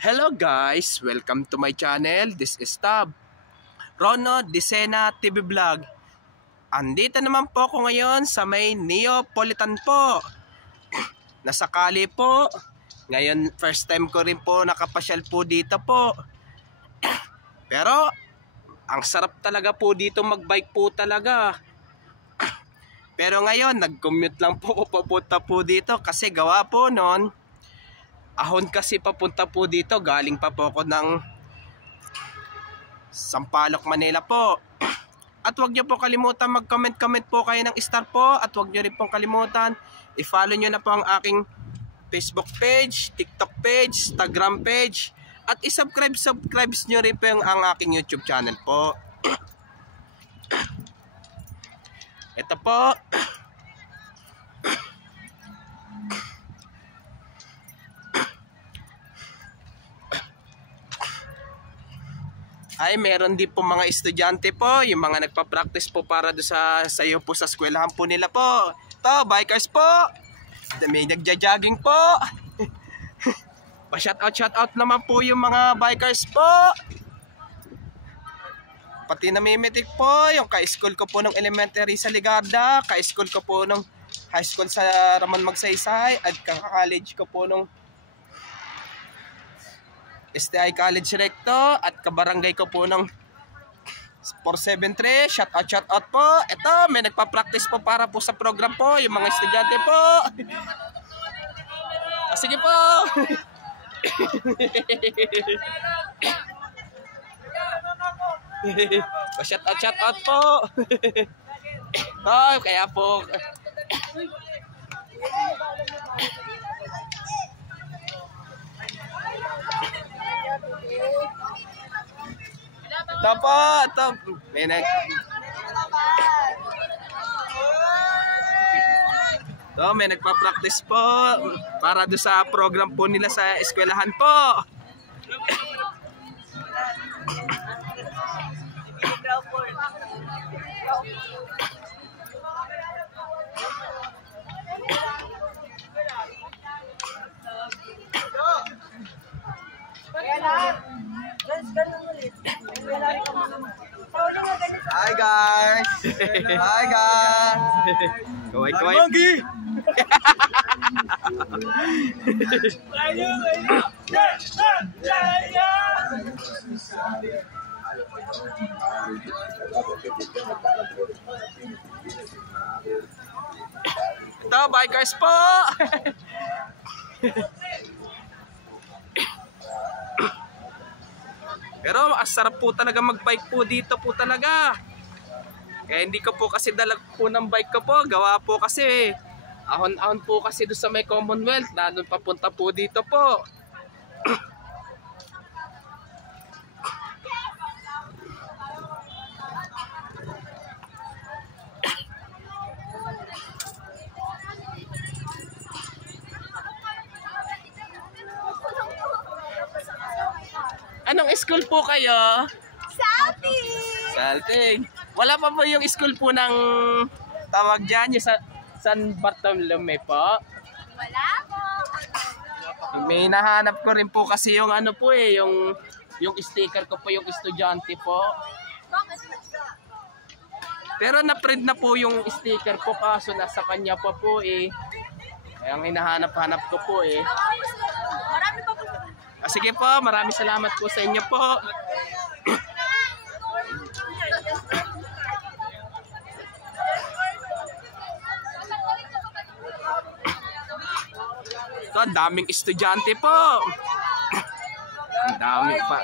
Hello guys! Welcome to my channel. This is Tab Rono Disena TV Vlog. Andito naman po ako ngayon sa may Neapolitan po. Nasakali po. Ngayon first time ko rin po nakapasyal po dito po. Pero ang sarap talaga po dito magbike po talaga. Pero ngayon nag-commute lang po ako papunta po dito kasi gawa po nun ahon kasi papunta po dito, galing pa po ako ng Sampaloc, Manila po. At huwag nyo po kalimutan mag-comment po kayo ng star po. At huwag nyo rin pong kalimutan i-follow nyo na po ang aking Facebook page, TikTok page, Instagram page. At i-subscribe nyo rin po ang aking YouTube channel po. Ito po. Ay, meron din po mga estudyante po, yung mga nagpa-practice po para do sa iyo po sa eskwelahan po nila po. To, bikers po. May nagja-jogging po. Pa-shoutout naman po yung mga bikers po. Pati namimitik po, yung ka-school ko po ng elementary sa Ligarda, ka-school ko po ng high school sa Ramon Magsaysay, at ka-college ko po ng STI College Recto, at kabarangay ko po ng 473. Shoutout po. Ito, may nagpa-practice po para po sa program po, yung mga estudyante po. Sige po. Shoutout po. Oh, kaya po ito po, ito. May nagpa-practice po para do sa program po nila sa eskwelahan po. Hi guys! Hi guys! Kaway! Monkey! Ito, bikers po! Pero sarap po talaga magbike po dito po talaga. Kaya hindi ko po kasi dalag po ng bike ko po. Gawa po kasi ahon-ahon po kasi doon sa may Commonwealth. Lalo papunta po dito po. Anong school po kayo? Salting. Wala pa po yung school po ng tawag dyan, yung San Bartolome po? Wala po. May nahanap ko rin po kasi yung ano po yung sticker ko po, yung estudyante po. Pero na-print na po yung sticker po kaso nasa kanya pa po Kaya ang hinahanap-hanap ko po Marami pa po. Sige po, maraming salamat po sa inyo po. Ito, ang daming estudyante po. Ang dami pa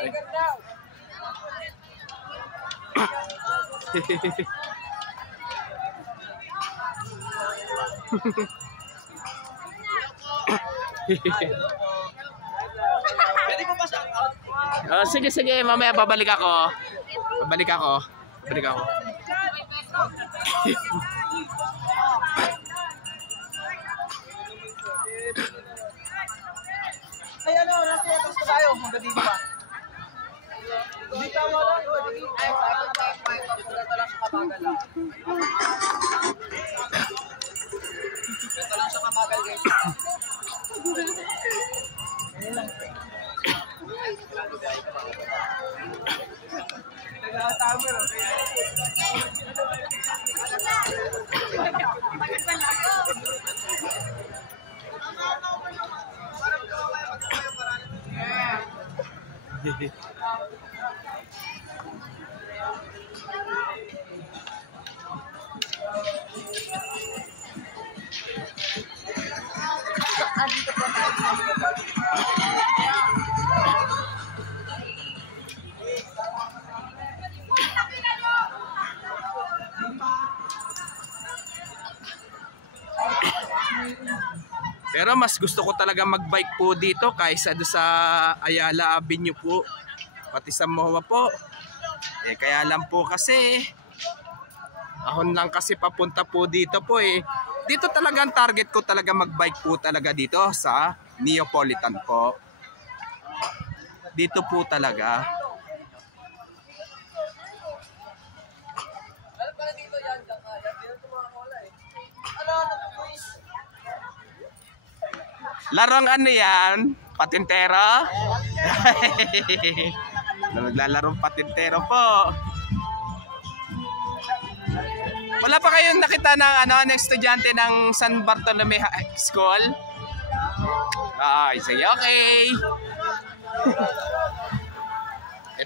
Sige, mamaya babalik ako. Ay, ano, nasa gusto tayo, hanggang dito pa. Hindi tama lang, ay, ito lang sa kabagal lang. Ito lang sa kabagal, guys. Pero mas gusto ko talaga magbike po dito kaysa doon sa Ayala Avenue po. Pati sa MOA po. Kaya lang po kasi ahon lang kasi papunta po dito po Dito talaga ang target ko talaga magbike po talaga dito sa Neapolitan po. Dito po talaga. Larong ano yan? Patintero? Naglalarong patintero po. Wala pa kayong nakita ng ng estudyante ng San Bartolome High School? Sige, okay.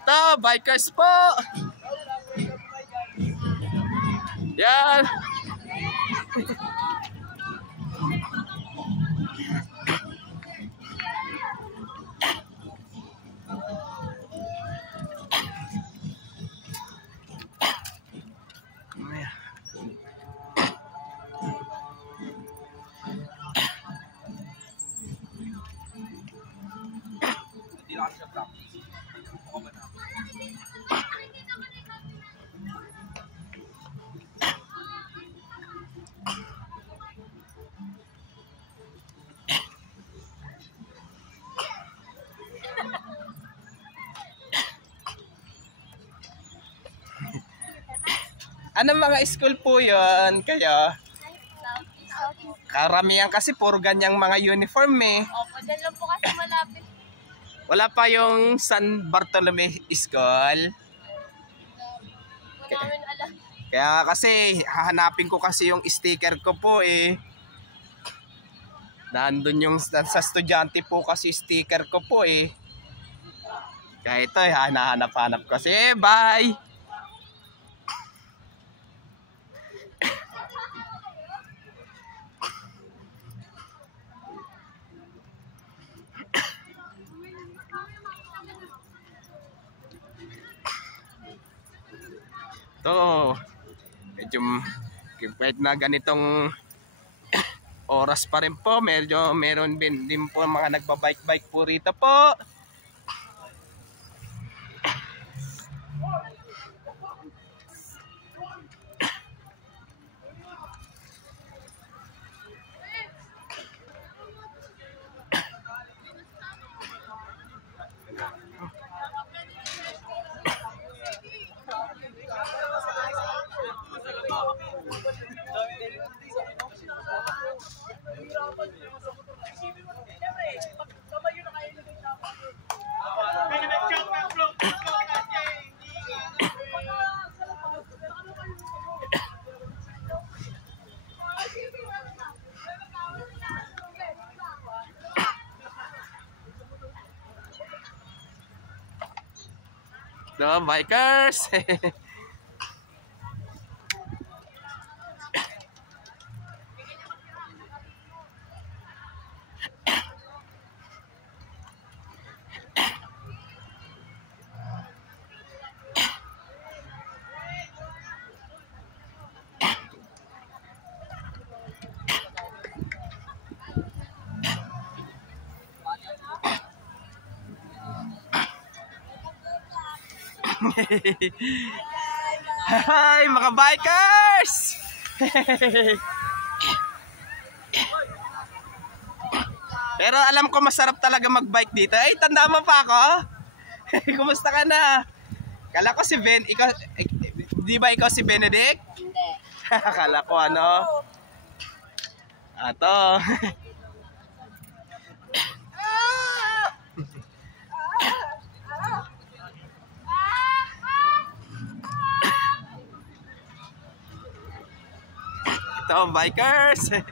Ito, bikers po. Yan. Anong mga school po yun kayo? Karamihan kasi puro ganyang mga uniform Opo, dyan lang po kasi malapit. Wala pa yung San Bartolome School? Hindi namin alam. Kaya kasi hahanapin ko kasi yung sticker ko po Nandun yung sa estudyante po kasi sticker ko po Kaya ito hanahanap-hanap kasi. Bye! Ito, medyo kahit na ganitong oras pa rin po, medyo meron din po mga nagbabike-bike po rito po. No, bikers. Hi mga bikers! Pero alam ko masarap talaga magbike dito. Ay, tanda mo pa ako? Kumusta ka na? Kala ko si Ben, ikaw, di ba ikaw si Benedict? Hindi. Kala ko ano? Ato. Ito, bikers. Ito.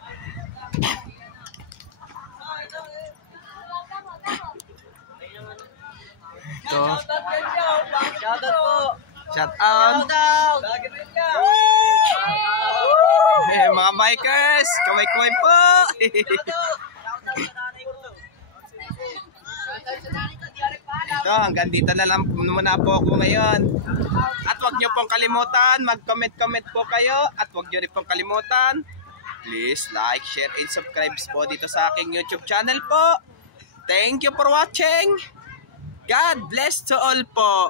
Shoutout po. Shout out. Shoutout. Mga bikers, kamay-kamay po. Ito, hanggang dito na lang muna po ako ngayon. At huwag nyo pong kalimutan, mag-comment-comment po kayo. At huwag nyo rin pong kalimutan, please like, share, and subscribe po dito sa aking YouTube channel po. Thank you for watching. God bless to all po.